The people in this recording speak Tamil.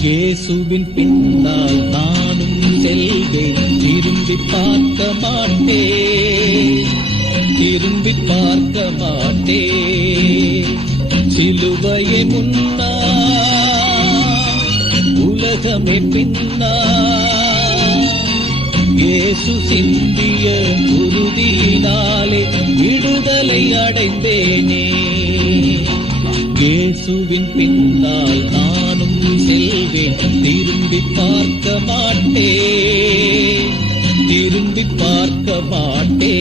இயேசுவின் பின்னால் நானும் செல்வேன். திரும்பி பார்க்க மாட்டேன். திரும்பி பார்க்க மாட்டேன். சிலுவையை முன்னா உலகமே பின்னா இயேசு சிந்திய குருதியினாலே விடுதலை அடைந்தேனே. இயேசுவின் பின்னால் நானும் செல்வேன். திரும்பி பார்க்க மாட்டே திரும்பி பார்க்க மாட்டே